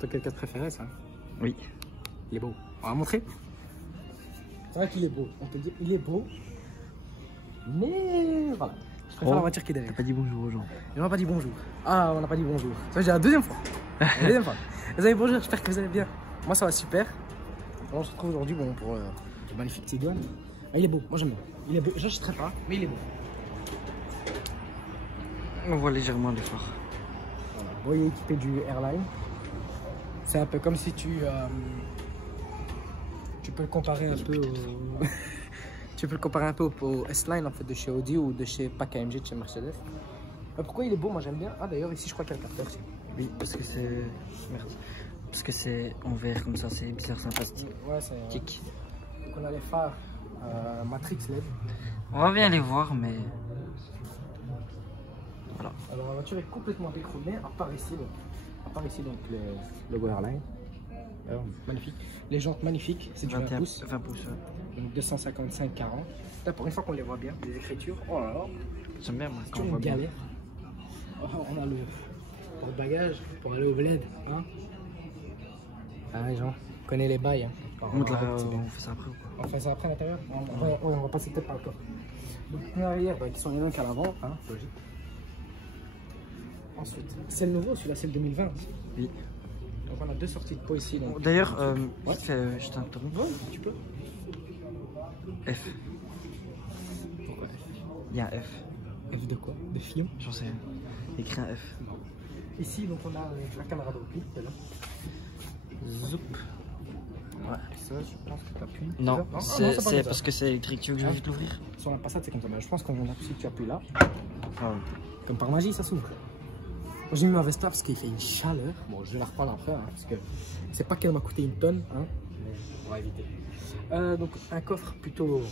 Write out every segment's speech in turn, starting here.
ton 4x4 préféré, ça? Oui. Il est beau. On va montrer. C'est vrai qu'il est beau. On peut dire il est beau. Mais voilà. Je préfère la voiture qui est derrière. T'as pas dit bonjour aux gens. On n'a pas dit bonjour. Ah, on n'a pas dit bonjour. Ça, j'ai la deuxième fois. La deuxième fois. Vous allez bonjour, j'espère que vous allez bien. Moi, ça va super. On se retrouve aujourd'hui bon, pour le magnifique Tiguan. Ah, il est beau. Moi, j'aime bien. Il est beau. J'achèterai pas, mais il est beau. On voit légèrement les phares. Voilà. Bon, il est équipé du Airline. C'est un peu comme si tu peux le comparer un peu au... tu peux le comparer un peu au S-Line en fait de chez Audi ou de chez pas KMG de chez Mercedes. Pourquoi il est beau? Moi j'aime bien. Ah d'ailleurs ici je crois qu'il y a le capteur. Oui, parce que c'est... Merde. Parce que c'est en vert comme ça, c'est bizarre, sympathique. Ouais, c'est... Tic. Donc on a les phares Matrix LED. On va bien les voir, mais... Voilà. Alors la voiture est complètement déchromée, à part ici donc le logo Airline. Alors, magnifique. Les jantes magnifiques, c'est du 20 pouces. 20 pouces, ouais. Donc 255-40. Là pour une fois qu'on les voit bien, les écritures. Oh là là. J'aime bien moi C'est quand on une voit bien. galère. Oh, on a le porte-bagages pour aller au bled. Hein. Ah les gens, on connaît les bails. Hein. On fait ça après ou quoi? On fait ça après à l'intérieur. On va passer peut-être par le corps. Donc les arrière bah, qui sont les mêmes qu'à l'avant, hein, logique. Ensuite, c'est le nouveau, celui-là c'est le 2020. Oui. Donc on a deux sorties de pot ici. D'ailleurs, ouais. je t'interromps. Ouais, tu peux. F. Pourquoi F? Il y a un F. F de quoi? De Fillon? J'en sais rien. Écrit un F. Non. Ici, donc on a la caméra de repli, là. Zoup. Ouais. Ça, je pense que tu appuies. Non, c'est parce que que c'est électrique. Tu veux que je vite l'ouvrir? sur la Passat, c'est comme ça. Mais je pense qu'on appuie si tu appuies là. Ah ouais. Comme par magie, ça s'ouvre. Moi j'ai mis ma veste là parce qu'il fait une chaleur. Bon, je vais la reprendre après hein, parce que c'est pas qu'elle m'a coûté une tonne. Hein, mais on va éviter. Donc un coffre plutôt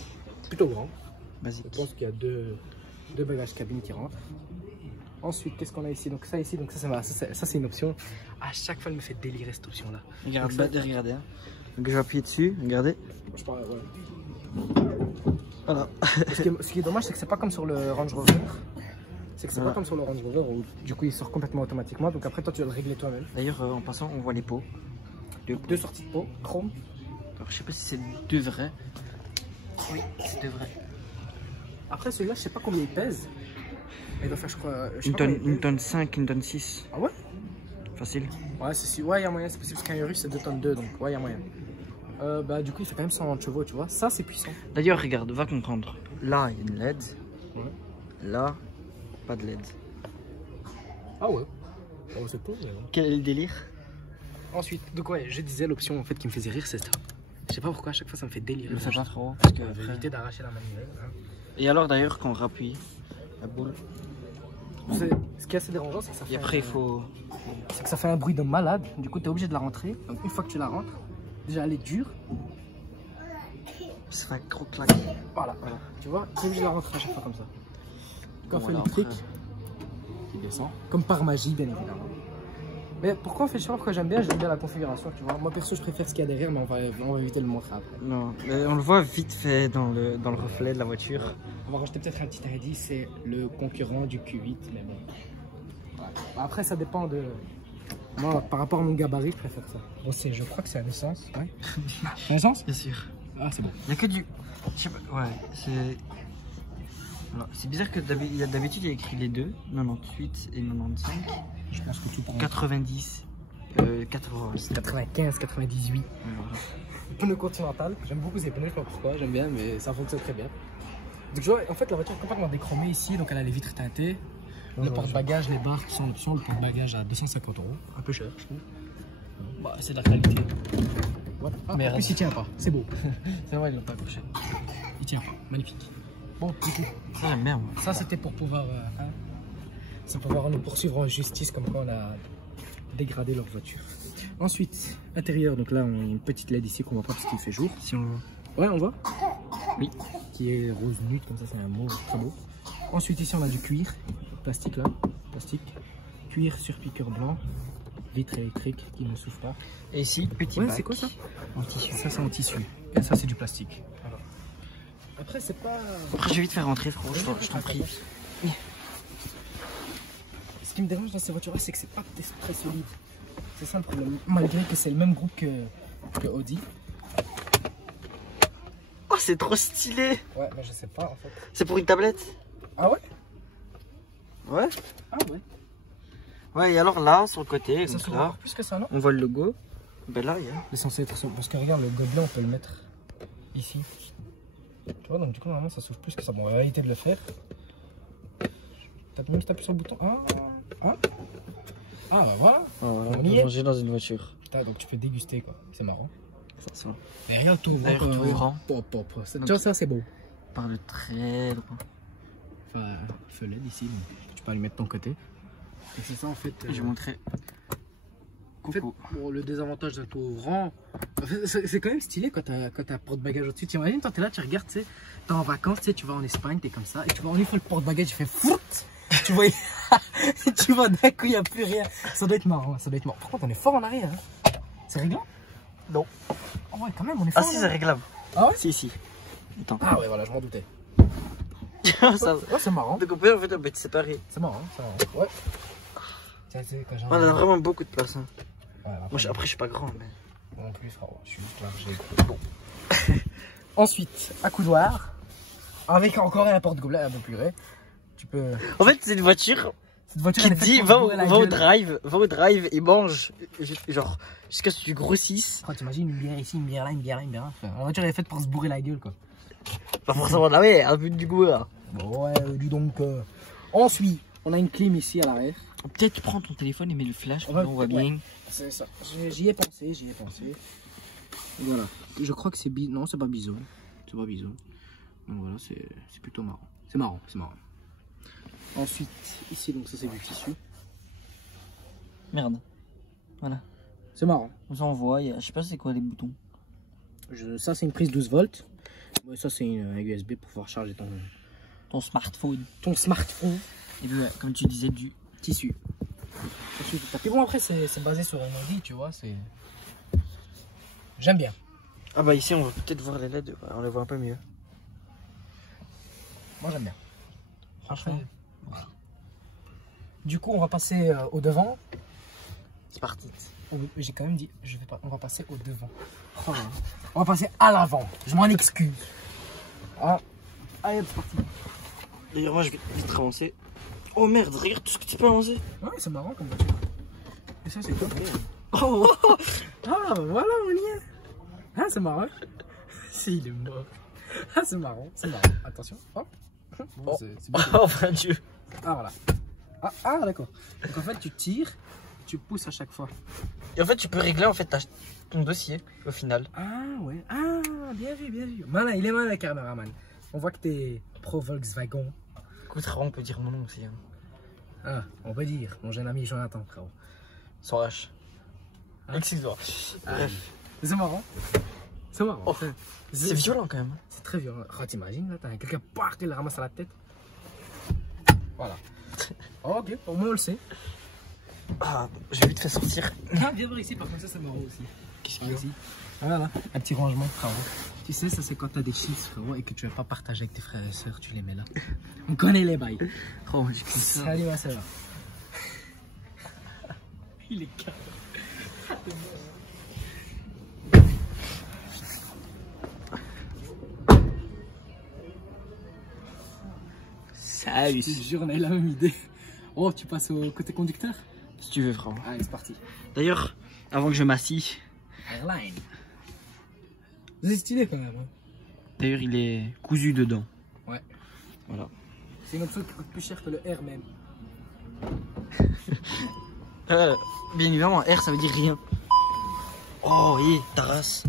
grand. Basique. Je pense qu'il y a deux bagages cabine qui rentrent. Ensuite, qu'est-ce qu'on a ici? Donc ça ici, donc ça c'est une option. À chaque fois, elle me fait délirer cette option là. Regarde, regardez. Hein. Donc je vais appuyer dessus, regardez. Je parle, ouais. Voilà. Ce qui est dommage, c'est que c'est pas comme sur le Range Rover. C'est que c'est pas comme sur le Range Rover où du coup il sort complètement automatiquement. Donc après toi tu dois le régler toi-même. D'ailleurs en passant on voit les pots. Deux sorties de pot, chrome. Alors je sais pas si c'est deux vrais. Oui, c'est deux vrais. Après celui-là je sais pas combien il pèse. Il doit faire je crois... Une tonne 5, une tonne 6. Ah ouais? Facile. Ouais c'est ouais il y a moyen, c'est possible parce qu'un Urus c'est 2 tonnes 2 donc ouais il y a moyen. Bah du coup il fait quand même 120 chevaux tu vois. Ça c'est puissant. D'ailleurs regarde, va comprendre. Là il y a une LED. Ouais. Là, pas de LED. Ah ouais. Oh, c'est cool. Mais... Quel est le délire? Ensuite, donc ouais, je disais l'option en fait qui me faisait rire, c'est ça. Je sais pas pourquoi à chaque fois ça me fait délirer. Ne fais pas trop, parce que après... éviter d'arracher la manivelle. Hein. Et alors d'ailleurs quand on rappuie la boule. Ce qui est assez dérangeant, c'est que ça fait. Et après il faut. C'est que ça fait un bruit de malade. Du coup, tu es obligé de la rentrer. Donc une fois que tu la rentres, déjà elle est dure. Ça fait un gros claque. Voilà. Tu vois, tu es obligé de la rentrer à chaque fois comme ça. Coffre électrique qui descend. Comme par magie, bien évidemment. Mais pourquoi on fait ça? Pourquoi j'aime bien la configuration, tu vois. Moi perso je préfère ce qu'il y a derrière, mais on va éviter de le montrer après. Non, mais on le voit vite fait dans le reflet de la voiture. On va rajouter peut-être un petit R10, c'est le concurrent du Q8, mais bon. Ouais. Après ça dépend de... Moi par rapport à mon gabarit, je préfère ça. Bon, je crois que c'est un essence. Ouais. Un essence? Bien sûr. Ah c'est bon. Il n'y a que du... Je sais pas, ouais, c'est... C'est bizarre que d'habitude il y a écrit les deux, 98 et 95. Je pense que tout pour 90, 80. 95, 98. Voilà. Pneu continental, j'aime beaucoup ces pneus, je sais pas pourquoi, j'aime bien, mais ça fonctionne très bien. Donc tu vois, en fait la voiture est complètement déchromée ici, donc elle a les vitres teintées. Le porte-bagages, les barres qui sont en option, le porte-bagages à 250 €, un peu cher je trouve. Bah, c'est de la qualité. Ouais. Ah, en plus il tient pas, c'est beau. C'est vrai, il l'a pas accroché. Il tient pas, magnifique. Bon, du coup, ça j'aime bien moi. Ça c'était pour pouvoir, pouvoir nous poursuivre en justice comme quoi on a dégradé leur voiture. Ensuite, intérieur, donc là on a une petite LED ici qu'on voit pas parce qu'il fait jour. Si on... Ouais, on voit. Oui. Qui est rose nude, comme ça c'est un mot très beau. Ensuite ici on a du cuir, plastique là, plastique. Cuir sur piqueur blanc, vitre électrique qui ne souffre pas. Et ici, petit bac. C'est quoi ça? En tissu. Ça c'est en tissu. Et ça c'est du plastique. Alors. Après c'est pas... Après je vais vite faire rentrer frérot, je t'en prie. Ce qui me dérange dans ces voitures là c'est que c'est pas très solide. C'est ça le problème. Malgré que c'est le même groupe que Audi. Oh, c'est trop stylé. Ouais, mais je sais pas en fait. C'est pour une tablette? Ah ouais? Ouais. Ah ouais. Ouais, et alors là, sur le côté, Ça donc se là, voit plus que ça, non? on voit le logo. Ben là, il y a... C'est censé être ça. Parce que regarde, le gobelet, on peut le mettre ici. Tu vois, donc du coup, normalement, ça s'ouvre plus que ça. Bon, on va éviter de le faire. Même si t'appuies sur le bouton. Bah voilà. Oh, voilà, on On y peut est. manger dans une voiture. Putain, donc tu peux déguster quoi. C'est marrant. Ça, Mais rien tout D'ailleurs, tout ouvrant. Tu vois, ça c'est beau. par le très droit. Enfin, feu LED ici, donc tu peux aller mettre de ton côté. Et c'est ça en fait. Je vais montrer. En fait, bon, le désavantage d'un tout ouvrant, c'est quand même stylé quand t'as porte-bagages au-dessus. T'imagines, toi t'es là, tu regardes, tu sais, t'es en vacances, tu sais, tu vas en Espagne, t'es comme ça, et tu vois, on ouvre le porte-bagages, il fait fout. Tu vois, tu vois d'un coup, il n'y a plus rien. Ça doit être marrant, ça doit être marrant. Par contre, on est fort en arrière. Hein. C'est réglable? Non. Oh ouais, quand même, on est fort. Ah si, c'est réglable. Ah ouais? Si, si. Attends. Ah ouais, voilà, je m'en doutais. Ça... Ouais, c'est marrant. Donc on peut en fait être séparés. C'est marrant, c'est marrant. Ouais. Tiens, tu sais, quand On a vraiment beaucoup de place. Hein. Ouais, Moi, après, je suis pas grand, mais. Moi non plus, frérot. Je suis juste large. Bon. Ensuite, accoudoir. Avec encore un porte-gobelet un peu plus vrai. Tu peux. En fait, c'est une voiture Cette voiture qui elle te est faite dit pour va se bourrer la gueule. au drive et mange. Genre, jusqu'à ce que tu grossisses. Oh, t'imagines une bière ici, une bière là, une bière là, une bière là. Enfin, la voiture elle est faite pour se bourrer la gueule quoi. Pas forcément de la ouais, un peu du goût là. Bon, ouais, dis donc. Ensuite, on a une clim ici à l'arrière. Peut-être tu prends ton téléphone et mets le flash, Ouais, comme ça, on voit bien. C'est ça. J'y ai pensé, Voilà. Je crois que c'est bisou. Non, c'est pas bisou. C'est pas bisou. Donc voilà, c'est plutôt marrant. C'est marrant, c'est marrant. Ensuite, ici, donc ça c'est du tissu. Merde. Voilà. C'est marrant. Comme ça on voit, je sais pas c'est quoi les boutons. Ça c'est une prise 12 volts. Ouais, ça c'est une USB pour pouvoir charger Ton smartphone. ton smartphone. Et puis, comme tu disais, du Tissu. Et bon après c'est basé sur un ordi, tu vois, c'est. J'aime bien. Ah bah ici on va peut-être voir les LED, on les voit un peu mieux. Moi j'aime bien. Franchement. Voilà. Du coup on va passer au devant. C'est parti. J'ai quand même dit, on va passer au devant. Oh, on va passer à l'avant. Je m'en excuse. Ah. Allez, c'est parti. D'ailleurs moi je vais vite avancer. Oh merde, regarde tout ce que tu peux avancer. Ouais, c'est marrant comme voiture. Et ça c'est quoi? Oh. Ah, voilà, on y est. Ah, c'est marrant. Si, il est mort. Ah, c'est marrant, c'est marrant. Attention. Hop. Bon, c'est bien. Oh mon dieu. Ah, voilà. Ah, d'accord. Donc en fait, tu tires, tu pousses à chaque fois. Et en fait tu peux régler en fait ton dossier au final. Ah, ouais. Ah, bien vu, bien vu. Malin, il est malin, le cameraman. On voit que t'es pro Volkswagen. Écoute, on peut dire mon nom aussi. Hein. Ah, on peut dire, mon jeune ami Jonathan, frérot. Sans H. Hein? Excuse-moi. Bref. C'est marrant. C'est marrant. Oh, c'est violent quand même. C'est très violent. Oh, t'imagines, là, t'as quelqu'un qui le ramasse à la tête. Voilà. Oh, ok, au moins on le sait. Ah, je vais vite faire sortir. Ah, viens voir ici, par contre, ça c'est marrant aussi. Qu'est-ce qu'il y a ici? Voilà, un petit rangement, frérot. Tu sais, ça c'est quand t'as des chiffres, frérot, et que tu veux pas partager avec tes frères et sœurs, tu les mets là. On connaît les bails. Oh, j'ai fait ça. Salut ma sœur. Il est calme. Salut. Je te jure, on a eu la même idée. Oh, tu passes au côté conducteur? Si tu veux, frère. Allez, c'est parti. D'ailleurs, avant que je m'assis. Airline. C'est stylé quand même. Hein. D'ailleurs, il est cousu dedans. Ouais. Voilà. C'est une option qui coûte plus cher que le R même. Bien évidemment, R ça veut dire rien. Oh, hé, ta race.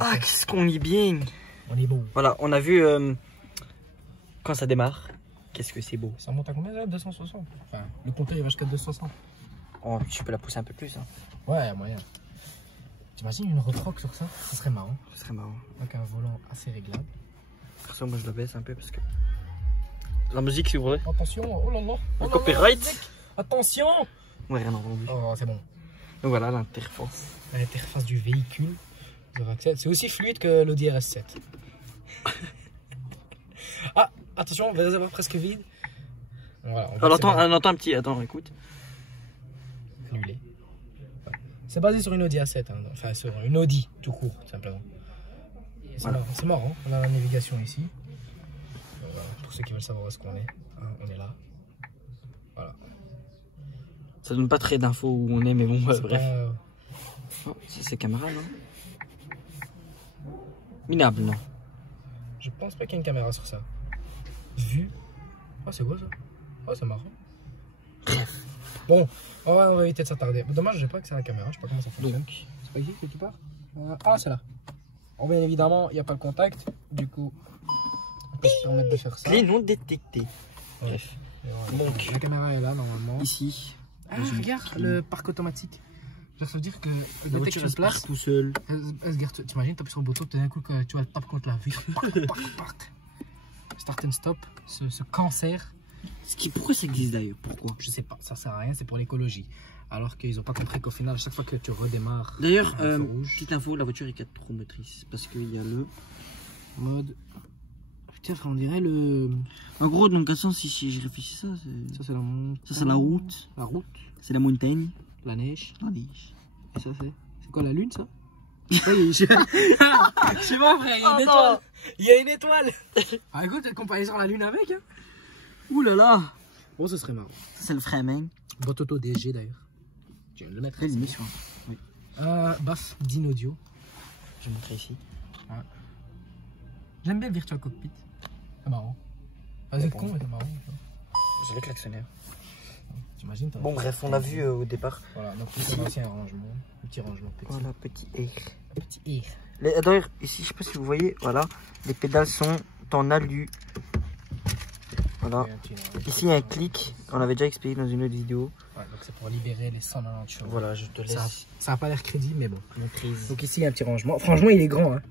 Ah, qu'est-ce qu'on est bien. On est bon. Voilà, on a vu quand ça démarre. Qu'est-ce que c'est beau. Ça monte à combien là? 260. Enfin, le compteur il va jusqu'à 260. Oh, tu peux la pousser un peu plus. Hein. Ouais, moyen. T'imagines une retroque sur ça? Ce serait marrant. Ce serait marrant. Avec un volant assez réglable. Pour ça, moi je la baisse un peu parce que. La musique, c'est vrai. Attention, oh là là. Le copyright. Attention. Ouais, rien entendu. Oh, c'est bon. Donc voilà l'interface. L'interface du véhicule. C'est aussi fluide que l'Audi RS7. Ah, attention, on va les avoir presque vide. Voilà, On entend un petit. Attends, écoute. annulé. Ouais. C'est basé sur une Audi A7, hein. Enfin sur une Audi tout court, tout simplement. Voilà. C'est marrant, on a la navigation ici. Voilà. Pour ceux qui veulent savoir où est-ce qu'on est, hein, on est là. Voilà. Ça donne pas très d'infos où on est, mais bon, bref. Pas... Oh, c'est caméra, non? Minable, non? Je pense pas qu'il y ait une caméra sur ça. Vue. Ah, c'est quoi ça? Ah, c'est marrant. Bon, on va éviter de s'attarder. Dommage, j'ai pas accès à la caméra, je sais pas comment ça fonctionne. Donc, c'est pas ici quelque part? Ah, c'est là. Bon, bien évidemment, il n'y a pas le contact. Du coup, on peut se permettre de faire ça. clé non détectée. Ouais. Bref. Voilà. Donc, la caméra est là normalement. Ici. Ah, regarde le parc automatique. Ça veut dire que La dès que tu te places, tout seul. t'imagines, t'appuies sur le bouton, tout d'un coup, que tu vas taper contre la vitre. Start and stop, ce cancer. Pourquoi ça existe d'ailleurs? Pourquoi? Je sais pas, ça sert à rien, c'est pour l'écologie. Alors qu'ils ont pas compris qu'au final, à chaque fois que tu redémarres. D'ailleurs, rouge, petite info, la voiture est 4 roues motrices. Parce qu'il y a le mode. Putain, frère, on dirait le. En gros, donc, à sens, si je réfléchis ça, Ça, c'est la montagne. ça c'est la route. La route, C'est la montagne. la neige. La neige. Et ça, c'est quoi, la lune, ça? Je sais pas, frère, il y a une étoile. Il y a une étoile. Ah, écoute, peut-être qu'on peut aller sur la lune avec, hein. Ouh là là. Bon, ce serait marrant. Ça, c'est le Framing. Bot auto DG d'ailleurs. Je vais le mettre. Quelle émission? Oui. Baf, DIN Audio. Je vais montrer ici. Ouais. J'aime bien Virtual Cockpit. C'est marrant. C'est con, mais c'est marrant. J'ai les klaxonnaires. T'imagines? Bon, bref, on a vu au départ. Voilà, donc ici on a aussi un rangement. Un petit rangement petit. Voilà, petit air. Un petit air. D'ailleurs, ici, je sais pas si vous voyez, voilà, les pédales sont en alu. Voilà. Ici, il y a un clic. On avait déjà expliqué dans une autre vidéo. Ouais, donc c'est pour libérer les 190 chevaux. Voilà, je te laisse. Ça n'a pas l'air crédible, mais bon. Maîtrise. Donc ici, il y a un petit rangement. Franchement, il est grand, hein.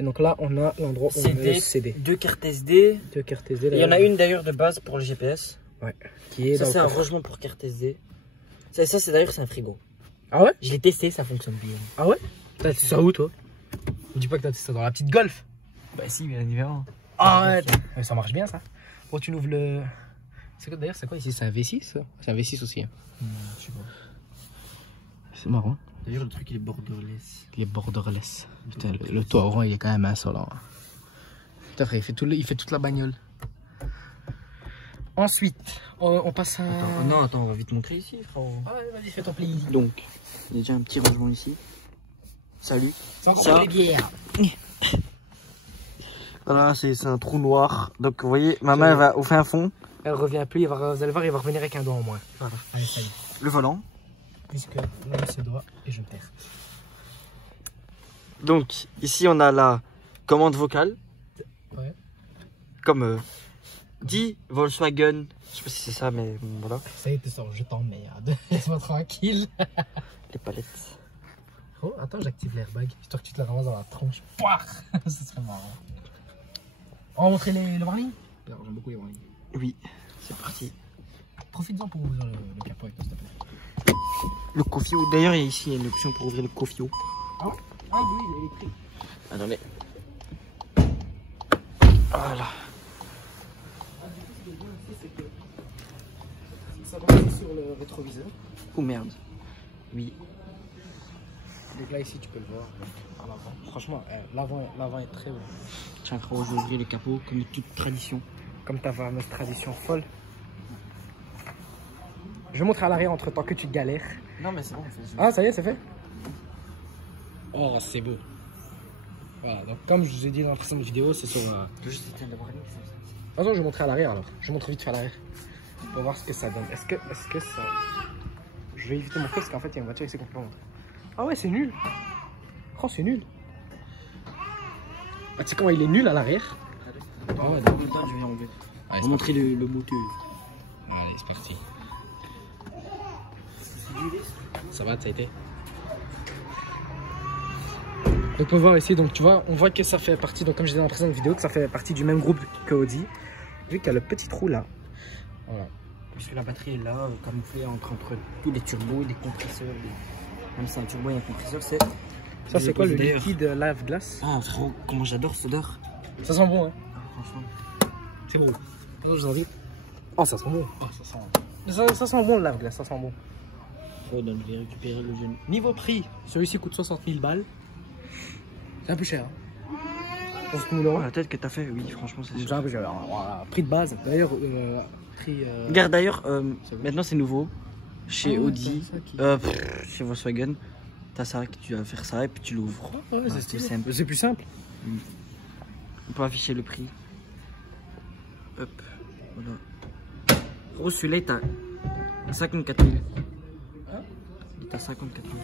Et donc là, on a l'endroit où on met le CD. 2 cartes SD. 2 cartes SD. Il y en a une d'ailleurs de base pour le GPS. Ouais. Qui est Ça, dans c'est le un coffre. rangement pour carte SD. Ça c'est d'ailleurs, c'est un frigo. Ah ouais? Je l'ai testé, ça fonctionne bien. Ah ouais? T'as testé ça où, toi? Me dis pas que t'as testé ça dans la petite Golf. Bah si, bien évidemment. Ah ouais. Ça marche bien, ça. Bon, tu l'ouvres le... D'ailleurs, c'est quoi ici? C'est un V6, ça? C'est un V6 aussi, hein. Je sais pas. C'est marrant. D'ailleurs, le truc, il est borderless. Il est borderless. Putain, le toit orange, il est quand même insolent. Putain, frère, il fait toute la bagnole. Ensuite, on passe à... Attends, on va vite montrer ici, frérot. Ah ouais, vas-y, fais ton pli. Donc, il y a déjà un petit rangement ici. Salut. C'est encore Ça. pour les bières. Voilà, c'est un trou noir. Donc, vous voyez, ma main elle va au fin fond. Elle revient plus, vous allez voir, il va revenir avec un doigt en moins. Voilà. Allez, ça y est. Le volant. Puisque là, il se doit et je perds. Donc, ici, on a la commande vocale. Ouais. Comme dit Volkswagen. Je sais pas si c'est ça, mais bon, voilà. Ça y est, t'es sort, je t'emmerde. Laisse-moi tranquille. Les palettes. Oh, attends, j'active l'airbag, histoire que tu te la ramasses dans la tronche. Pouah. Ce serait marrant. On va montrer le warning? J'aime beaucoup les warnings. Oui, c'est parti. Profites-en pour ouvrir le capot avec toi, s'il te plaît. Le cofio. D'ailleurs, ici, il y a une option pour ouvrir le cofio. Ah ouais? Ah oui, il est électrique. Attendez. Voilà. Ça va aussi sur le rétroviseur. Oh merde. Oui. Donc là, ici, tu peux le voir à l'avant. Franchement, l'avant est très bon. Tiens, frérot, je vais ouvrir le capot comme toute tradition. Comme ta fameuse tradition folle. Je vais montrer à l'arrière entre temps que tu galères. Non, mais c'est bon. Ah, ça y est, c'est fait? Oh, c'est beau. Voilà, donc comme je vous ai dit dans la précédente vidéo, c'est sur... Juste éteindre le warning. Attends, je vais montrer à l'arrière alors. Je vais montrer vite fait à l'arrière. Pour voir ce que ça donne. Est-ce que ça... Je vais éviter mon feu parce qu'en fait, il y a une voiture ici qu'on peut pas montrer. Ah ouais, c'est nul. Oh, c'est nul. Ah, tu sais comment il est nul à l'arrière? Ah ouais, dans le temps, je vais enlever. On va montrer le moteur. Allez, c'est parti. Ça va, ça a été. Donc on peut voir ici, donc tu vois, on voit que ça fait partie, donc comme je disais dans la précédente vidéo, que ça fait partie du même groupe que Audi. Vu qu'il y a le petit trou là. Voilà. Puisque la batterie est là, camouflée entre tous les turbos, des compresseurs. Même si un turbo et un compresseur, c'est... Ça c'est quoi le liquide lave-glace? Ah frérot, comment j'adore cette odeur. Ça sent bon, hein? Franchement. C'est bon. Je vous invite. Oh, ça sent bon. Oh, ça sent bon le lave-glace, ça sent bon. Oh, donc je vais récupérer le jeune. Niveau prix, celui-ci coûte 60 000 balles. C'est un peu cher. Hein. Pour ce numéro. Oh, la tête que t'as fait, oui, franchement, c'est C'est sûr. un peu cher. Voilà. Prix de base. D'ailleurs, prix. Regarde, d'ailleurs, maintenant c'est nouveau. Chez Audi, Ah, chez Volkswagen, t'as ça, tu vas faire ça et puis tu l'ouvres. ouais, Voilà, c'est c'est simple. C'est plus simple. On peut afficher le prix. Hop, voilà. Gros, celui-là, il t'a 54 000. Hein? Il t'a 54 000.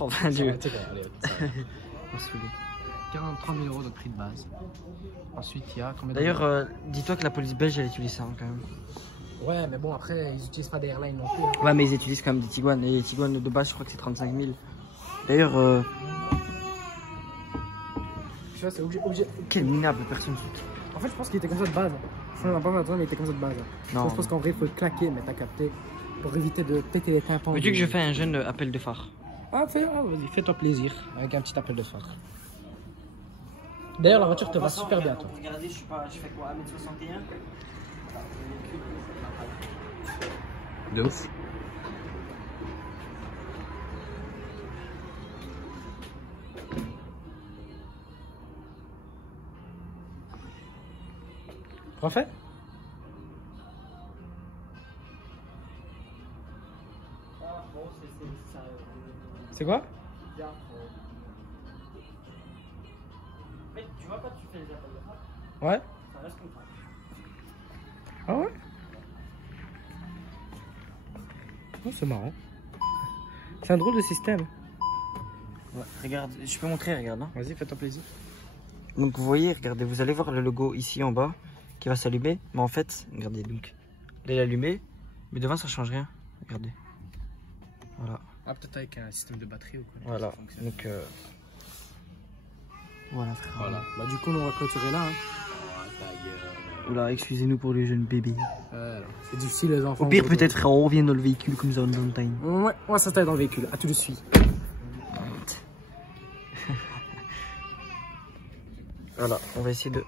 Oh, mon Dieu. Allez, ça va. On se saoule. 43 000 euros de prix de base. Ensuite, il y a combien D'ailleurs, dis-toi que la police belge, elle utilise ça hein, quand même. Ouais, mais bon, après, ils utilisent pas des airlines non plus. Hein. Ouais, mais ils utilisent quand même des Tiguan. Et les Tiguan de base, je crois que c'est 35 000. D'ailleurs, Tu vois, c'est obligé. quel minable personne fout. En fait, je pense qu'il était comme ça de base. Je n'en ai pas fait attention, mais il était comme ça de base. Non. Je pense qu'en vrai, il faut le claquer, mais t'as capté. Pour éviter de péter les tympans. Veux-tu que je fasse un jeune appel de phare? Ah, vas-y, fais-toi plaisir. Avec un petit appel de phare. D'ailleurs, la voiture te va super bien, toi. Regardez, je fais quoi, 1m61? De ouf. Refait? C'est quoi? Mais tu vois, quand tu fais les appels de phare, Ouais? ça reste comme ça. Ah ouais? Oh, c'est marrant. C'est un drôle de système. Ouais, regarde, je peux montrer, regarde. Hein. Vas-y, fais-toi plaisir. Donc vous voyez, regardez, vous allez voir le logo ici en bas qui va s'allumer. Mais en fait, regardez, donc, il est allumé, mais devant ça change rien. Regardez. Voilà. Ah, peut-être avec un système de batterie ou quoi. Voilà. Donc, voilà, frère. Voilà. Bah, du coup, on va clôturer là. Hein. Oula, excusez-nous pour les jeunes bébés. C'est difficile, les enfants. Au pire, peut-être, frère, on revient dans le véhicule comme ça en time. Ouais, on va s'installer dans le véhicule. À tout de suite. Voilà, on va essayer de.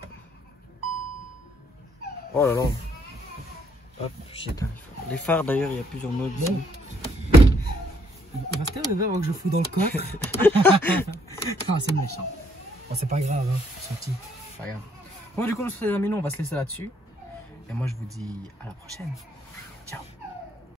Oh là là. Hop, j'éteins les phares. Les phares, d'ailleurs, il y a plusieurs modes ici. Bon. Il va se taire le verre avant que je fous dans le coffre. Ah, c'est méchant. Bon, c'est pas grave, hein. Gentil. Pas grave. Bon, du coup, les amis, on va se laisser là-dessus. Et moi, je vous dis à la prochaine. Ciao.